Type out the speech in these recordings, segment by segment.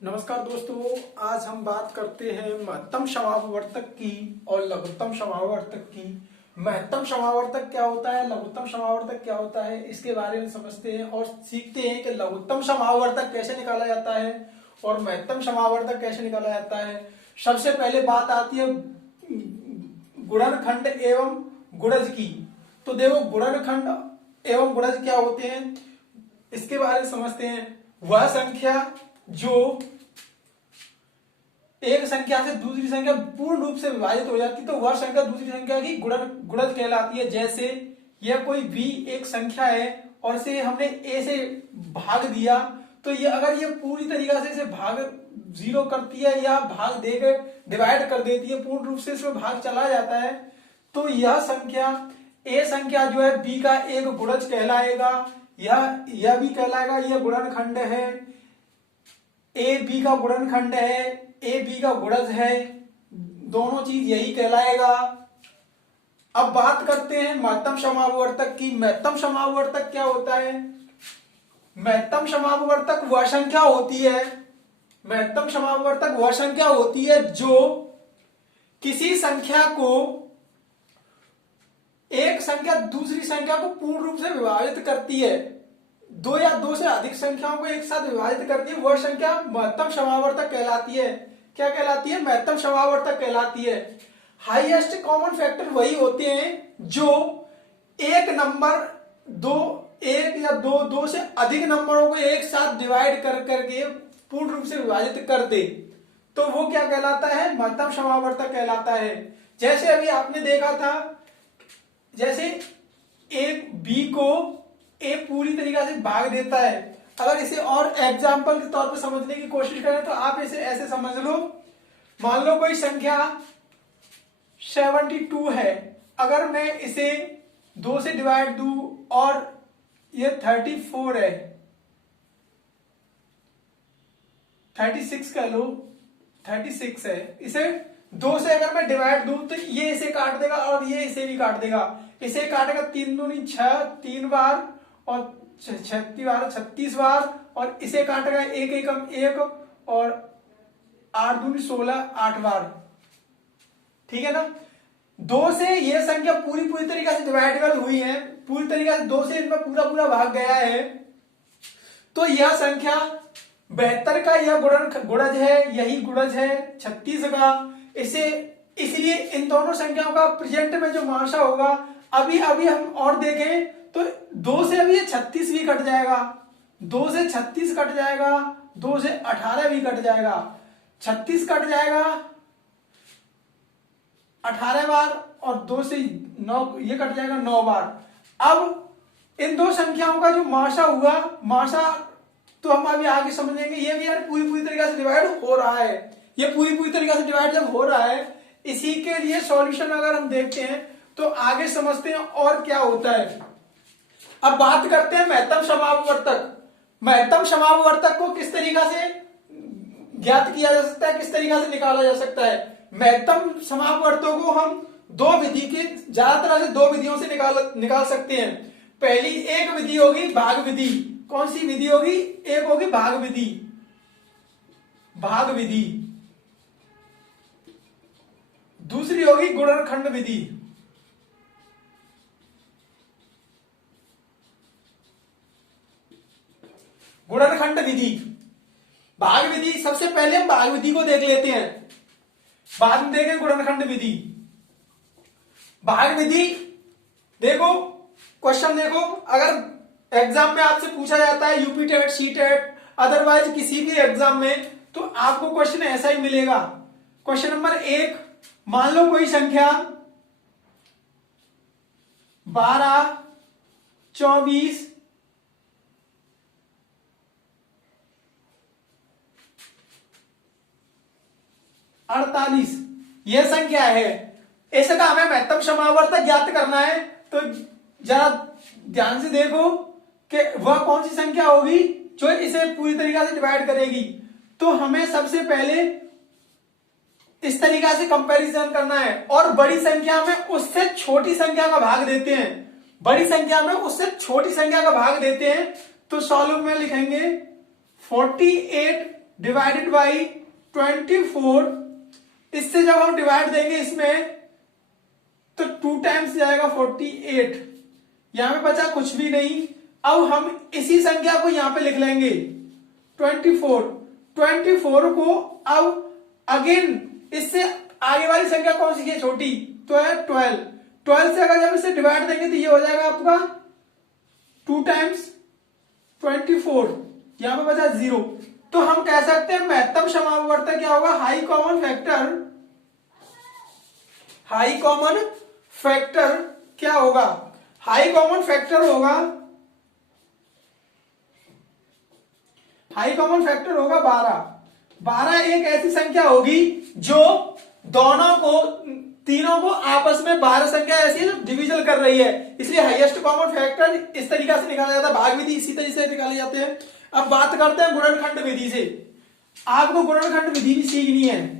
नमस्कार दोस्तों, आज हम बात करते हैं महत्तम समापवर्तक की और लघुत्तम समापवर्तक की। महत्तम समापवर्तक क्या होता है, लघुत्तम समापवर्तक क्या होता है, इसके बारे में समझते हैं और सीखते हैं कि लघुत्तम समापवर्तक कैसे निकाला जाता है और महत्तम समापवर्तक कैसे निकाला जाता है। सबसे पहले बात आती है गुणनखंड एवं गुणज की। तो देखो, गुणनखंड एवं गुणज क्या होते हैं इसके बारे में समझते हैं। वह संख्या जो एक संख्या से दूसरी संख्या पूर्ण रूप से विभाजित हो जाती है तो वह संख्या दूसरी संख्या की गुणज कहलाती है। जैसे यह कोई भी एक संख्या है और इसे हमने ए से भाग दिया, तो ये अगर ये पूरी तरीका से इसे भाग जीरो करती है या भाग देकर डिवाइड कर देती है, पूर्ण रूप से इसमें भाग चला जाता है, तो यह संख्या ए संख्या जो है बी का एक गुणज कहलाएगा। यह भी कहलाएगा, यह गुणनखंड है, ए बी का गुणनखंड है, ए बी का गुणज है, दोनों चीज यही कहलाएगा। अब बात करते हैं महत्तम समापवर्तक की। महत्तम समापवर्तक क्या होता है? महत्तम समापवर्तक वह संख्या होती है, महत्तम समापवर्तक वह संख्या होती है जो किसी संख्या को, एक संख्या दूसरी संख्या को पूर्ण रूप से विभाजित करती है, दो या दो से अधिक संख्याओं को एक साथ विभाजित करती है, वह संख्या महत्तम समापवर्तक कहलाती है। क्या कहलाती है? महत्तम समापवर्तक कहलाती है। हाईएस्ट कॉमन फैक्टर वही होते हैं जो एक नंबर एक या दो से अधिक नंबरों को एक साथ डिवाइड कर करके पूर्ण रूप से विभाजित कर दे, तो वो क्या कहलाता है? महत्तम समापवर्तक कहलाता है। जैसे अभी आपने देखा था, जैसे एक बी को ए पूरी तरीका से भाग देता है। अगर इसे और एग्जाम्पल के तौर पर समझने की कोशिश करें तो आप इसे ऐसे समझ लो, मान लो कोई संख्या 72 है, अगर मैं इसे 2 से डिवाइड दूं और ये 34 है, 36 कह लो, 36 है, इसे 2 से अगर मैं डिवाइड दूं तो ये इसे काट देगा और ये इसे भी काट देगा। इसे काटेगा 3 दूनी 6, 3 बार, और 36 बार, और इसे काटेगा एक एकम 1 और 8 दूनी 16, 8 बार। ठीक है ना? 2 से ये संख्या पूरी तरीके से डिवाइडेबल हुई है, पूरी तरीके से 2 से इनमें पूरा भाग गया है, तो यह संख्या 72 का यह गुणज है, यही गुणज है 36 का। इसे इसलिए इन दोनों संख्याओं का प्रेजेंट में जो माशा होगा, अभी हम और देखें तो 2 से अभी ये 36 भी कट जाएगा, 2 से 36 कट जाएगा, 2 से 18 भी कट जाएगा, 36 कट जाएगा 18 बार और 2 से 9 ये कट जाएगा 9 बार। अब इन दो संख्याओं का जो माशा हुआ, माशा तो हम अभी आगे समझेंगे। ये भी यार पूरी तरीके से डिवाइड हो रहा है, ये पूरी तरीके से डिवाइड जब हो रहा है, इसी के लिए सॉल्यूशन अगर हम देखते हैं तो आगे समझते हैं और क्या होता है। अब बात करते हैं महत्तम समापवर्तक। महत्तम समापवर्तक को किस तरीका से ज्ञात किया जा सकता है, किस तरीका से निकाला जा सकता है? महत्तम समापवर्तकों को हम दो विधि के, ज्यादातर से 2 विधियों से निकाल सकते हैं। पहली एक विधि होगी भाग विधि। कौन सी विधि होगी? एक होगी भाग विधि, भाग विधि। दूसरी होगी गुणनखंड विधि। गुणनखंड विधि, भाग विधि। सबसे पहले हम भाग विधि को देख लेते हैं, बाद में देखें गुणनखंड विधि। भाग विधि देखो, क्वेश्चन देखो, अगर एग्जाम में आपसे पूछा जाता है UP TET, C TET, otherwise किसी भी एग्जाम में, तो आपको क्वेश्चन ऐसा ही मिलेगा। क्वेश्चन नंबर 1, मान लो कोई संख्या 12, 24, 48 यह संख्या है। इसका हमें महत्तम समापवर्तक ज्ञात करना है, तो जरा ध्यान से देखो कि वह कौन सी संख्या होगी जो इसे पूरी तरीके से डिवाइड करेगी। तो हमें सबसे पहले इस तरीका से कंपैरिजन करना है, और बड़ी संख्या में उससे छोटी संख्या का भाग देते हैं, बड़ी संख्या में उससे छोटी संख्या का भाग देते हैं। तो सॉल्व में लिखेंगे 48 डिवाइडेड बाई 24। इससे जब हम डिवाइड देंगे इसमें तो 2 टाइम्स जाएगा 48। यहां पे बचा कुछ भी नहीं। अब हम इसी संख्या को यहां पे लिख लेंगे 24 को अब अगेन इससे आगे वाली संख्या कौन सी है छोटी, तो है 12 से अगर जब इसे डिवाइड देंगे तो ये हो जाएगा आपका 2 टाइम्स 24। यहां पे बचा 0। तो हम कह सकते हैं महत्तम समावर्तक क्या होगा, हाई कॉमन फैक्टर क्या होगा, हाई कॉमन फैक्टर होगा 12 एक ऐसी संख्या होगी जो तीनों को आपस में 12 संख्या ऐसी है जो डिविजन कर रही है, इसलिए हाईएस्ट कॉमन फैक्टर इस तरीके से निकाला जाता है। भाग विधि इसी तरीके से निकाले जाते हैं। अब बात करते हैं गुणनखंड विधि से। आपको गुणनखंड विधि भी सीखनी है।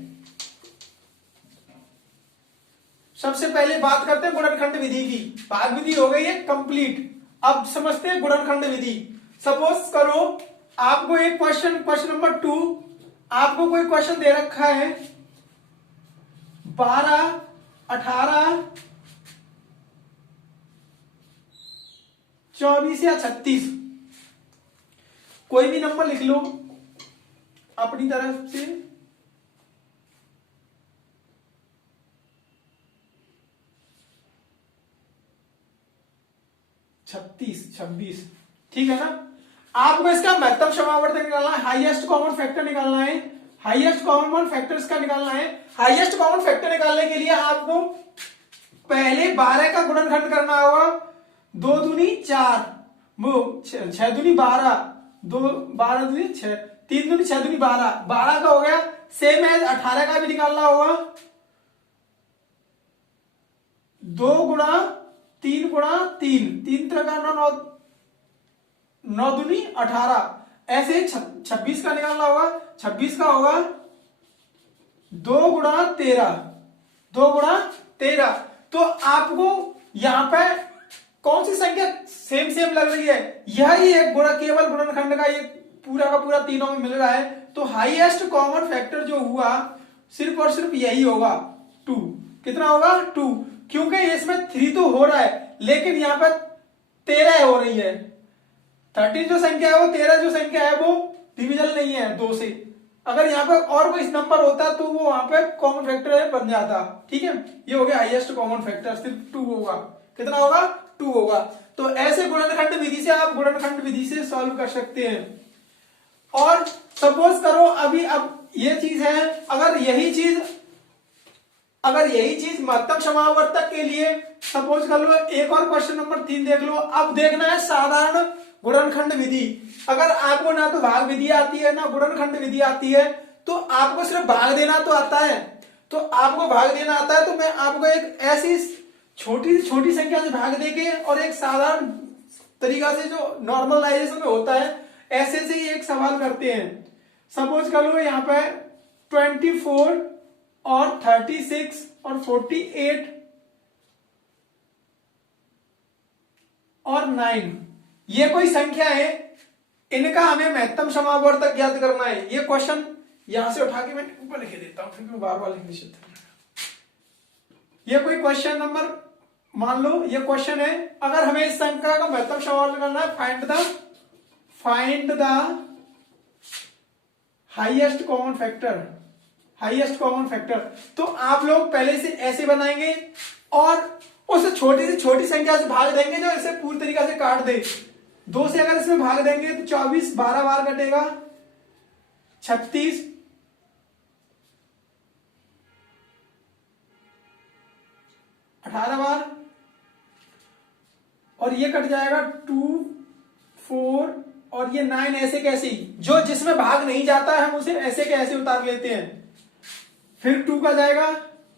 सबसे पहले बात करते हैं गुणनखंड विधि की। भाग विधि हो गई है कंप्लीट। अब समझते हैं गुणनखंड विधि। सपोज करो आपको एक क्वेश्चन नंबर 2, आपको कोई क्वेश्चन दे रखा है 12, 18, 24 या 36, कोई भी नंबर लिख लो अपनी तरफ से। 26, ठीक है ना। आपको इसका महत्तम समावर्तक निकालना है, हाईएस्ट कॉमन फैक्टर निकालना है, हाईएस्ट कॉमन फैक्टर इसका निकालना है। हाईएस्ट कॉमन फैक्टर निकालने के लिए आपको पहले 12 का गुणनखंड करना होगा। 2 दूनी 4, 6 दूनी 12, 12 दूनी 6, 3 दूनी 6 दूनी 12, 12 का हो गया। सेम एज 18 का भी निकालना होगा। 2 गुणा 3 गुणा 3, 3 का 9 दूनी 18, ऐसे 26 का निकालना होगा। 26 का होगा 2 गुणा 13, 2 गुणा 13। तो आपको यहां पे कौन सी संख्या सेम लग रही है, यही एक गुणा केवल गुणनखंड का ये पूरा का पूरा तीनों में मिल रहा है। तो हाईएस्ट कॉमन फैक्टर जो हुआ सिर्फ और सिर्फ यही होगा 2। कितना होगा 2, क्योंकि इसमें 3 तो हो रहा है लेकिन यहां पर 13 हो रही है। 13 जो संख्या है वो 13 जो संख्या है वो डिविजन नहीं है 2 से। अगर यहाँ पे और कोई नंबर होता तो वो वहां पे कॉमन फैक्टर बन जाता। ठीक है, ये हो गया हाईएस्ट कॉमन फैक्टर, सिर्फ 2 होगा। कितना होगा 2 होगा। तो ऐसे गुणनखंड विधि से आप गुणनखंड विधि से सॉल्व कर सकते हैं। और सपोज करो अभी अब ये चीज है, अगर यही चीज महत्तम समावर्तक के लिए सपोज कर लो, एक और क्वेश्चन नंबर 3 देख लो। अब देखना है साधारण गुणनखंड विधि। अगर आपको ना तो भाग विधि आती है ना गुणनखंड विधि आती है, तो आपको सिर्फ भाग देना तो आता है। तो आपको भाग देना आता है तो मैं आपको एक ऐसी छोटी संख्या से भाग देके और एक साधारण तरीका से जो नॉर्मलाइजेशन में होता है ऐसे से ही एक सवाल करते हैं। सपोज कर लो यहाँ पे 24 और 36 और 48 और 9 ये कोई संख्या है, इनका हमें महत्तम समावर्तक ज्ञात करना है। ये क्वेश्चन यहां से उठा के मैं ऊपर लिख देता हूं, फिर मैं बार लिखने से। ये कोई क्वेश्चन नंबर मान लो ये क्वेश्चन है, अगर हमें इस संख्या का महत्तम समावर्तक करना है, find the highest common factor. तो आप लोग पहले से ऐसे बनाएंगे और उस छोटी से छोटी संख्या से भाग देंगे जो इसे पूरी तरीके से काट दे। 2 से अगर इसमें भाग देंगे तो 24 12 बार कटेगा, 36 18 बार, और ये कट जाएगा 2 4 और ये 9 ऐसे कैसे जो जिसमें भाग नहीं जाता है हम उसे ऐसे के ऐसे उतार लेते हैं। फिर 2 का जाएगा,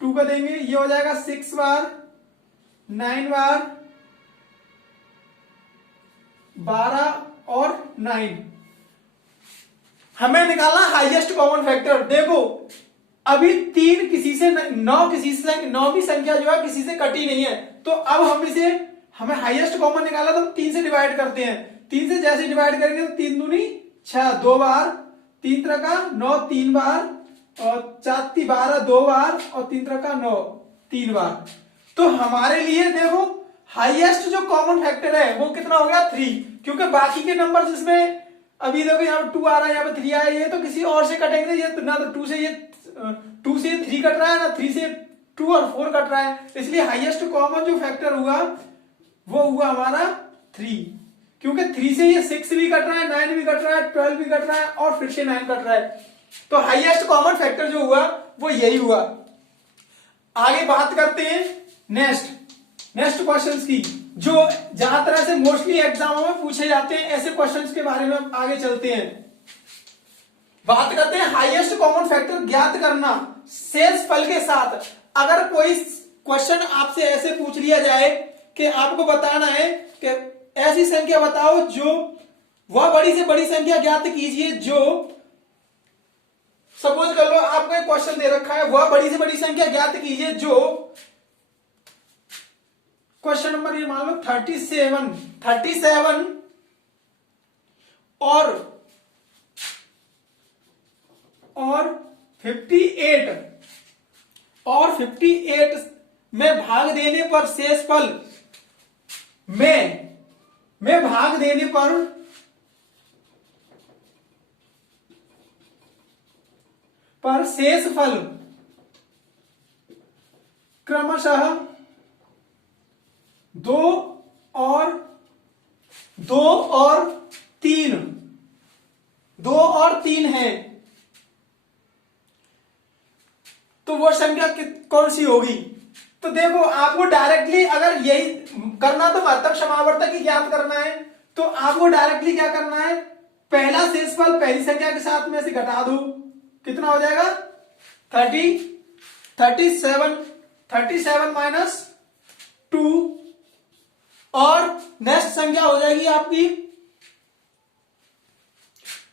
2 का देंगे, ये हो जाएगा 6 बार, 9 बार, 12 और 9। हमें निकालना हाईएस्ट कॉमन फैक्टर। देखो अभी 3 किसी से 9वीं संख्या जो है किसी से कटी नहीं है, तो अब हमें हाईएस्ट कॉमन निकाला तो 3 से डिवाइड करते हैं। 3 से जैसे डिवाइड करेंगे तो 3 दूनी 6, 2 बार 3 त्रिका 9 3 बार, और 4 × 12 2 बार, और 3 त्रिका 9 3 बार। तो हमारे लिए देखो हाईएस्ट जो कॉमन फैक्टर है वो कितना हो गया 3, क्योंकि बाकी के नंबर जिसमें अभी देखो यहाँ पे 2 आ रहा है, यहाँ पे 3 आया, ये तो किसी और से कटेंगे, ये ना तो 2 से 3 कट रहा है, ना 3 से 2 और 4 कट रहा है, इसलिए हाईएस्ट कॉमन जो फैक्टर हुआ वो हुआ हमारा 3, क्योंकि 3 से ये 6 भी कट रहा है, 9 भी कट रहा है, 12 भी कट रहा है, और फिर से 9 कट रहा है। तो हाईएस्ट कॉमन फैक्टर जो हुआ वो यही हुआ। आगे बात करते हैं नेक्स्ट क्वेश्चंस की, जो जहां तरह से मोस्टली एग्जामों में पूछे जाते हैं, ऐसे क्वेश्चंस के बारे में हम आगे चलते हैं। बात करते हैं हाईएस्ट कॉमन फैक्टर ज्ञात करना शेषफल के साथ। अगर कोई क्वेश्चन आपसे ऐसे पूछ लिया जाए कि आपको बताना है कि ऐसी संख्या बताओ जो वह बड़ी से बड़ी संख्या ज्ञात कीजिए, जो सपोज कर लो आपको एक क्वेश्चन दे रखा है, वह बड़ी से बड़ी संख्या ज्ञात कीजिए जो, क्वेश्चन नंबर ये मान लो 37 और 58 में भाग देने पर शेषफल में भाग देने पर शेषफल क्रमशः 2 और 3 है, तो वो संख्या कौन सी होगी? तो देखो आपको डायरेक्टली अगर यही करना, तो महत्तम समावर्तक ही ज्ञात करना है, तो आपको डायरेक्टली क्या करना है, पहला शेषफल पहली संख्या के साथ में से घटा दो, कितना हो जाएगा 37 माइनस 2, और नेक्स्ट संख्या हो जाएगी आपकी,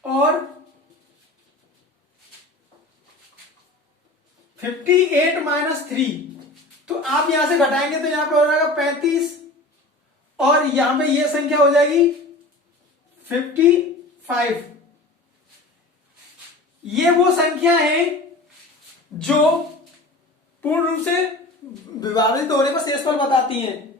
और 58 माइनस 3, तो आप यहां से घटाएंगे तो यहां पे हो जाएगा 35, और यहां पे ये संख्या हो जाएगी 55। ये वो संख्या है जो पूर्ण रूप से विभाजित होने पर शेषफल बताती हैं।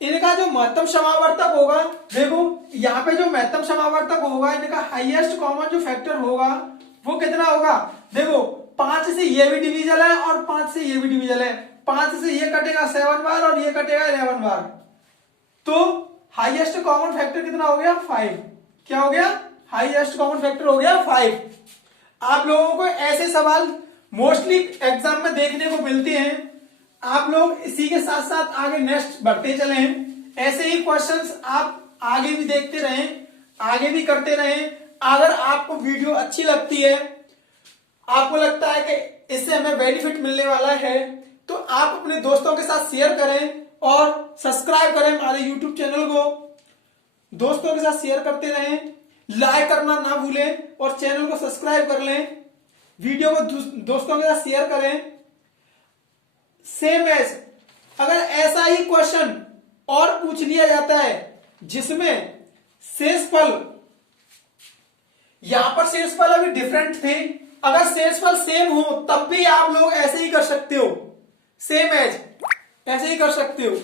इनका जो महत्तम समावर्तक होगा, देखो यहां पे जो महत्तम समावर्तक होगा, इनका हाईएस्ट कॉमन जो फैक्टर होगा वो कितना होगा, देखो 5 से ये भी डिविजल है और 5 से ये भी डिविजल है, 5 से ये कटेगा 7 बार और ये कटेगा 11 बार, तो हाईएस्ट कॉमन फैक्टर कितना हो गया 5। क्या हो गया, हाईएस्ट कॉमन फैक्टर हो गया 5। आप लोगों को ऐसे सवाल मोस्टली एग्जाम में देखने को मिलते हैं, आप लोग इसी के साथ साथ आगे नेक्स्ट बढ़ते चले हैं, ऐसे ही क्वेश्चंस आप आगे भी देखते रहें, आगे भी करते रहें। अगर आपको वीडियो अच्छी लगती है, आपको लगता है कि इससे हमें बेनिफिट मिलने वाला है, तो आप अपने दोस्तों के साथ शेयर करें और सब्सक्राइब करें हमारे यूट्यूब चैनल को, दोस्तों के साथ शेयर करते रहें, लाइक करना ना भूलें और चैनल को सब्सक्राइब कर लें, वीडियो को दोस्तों के साथ शेयर करें। सेम एज अगर ऐसा ही क्वेश्चन और पूछ लिया जाता है जिसमें शेषफल, यहां पर शेषफल अभी डिफरेंट थे, अगर शेषफल सेम हो तब भी आप लोग ऐसे ही कर सकते हो, सेम एज ऐसे ही कर सकते हो।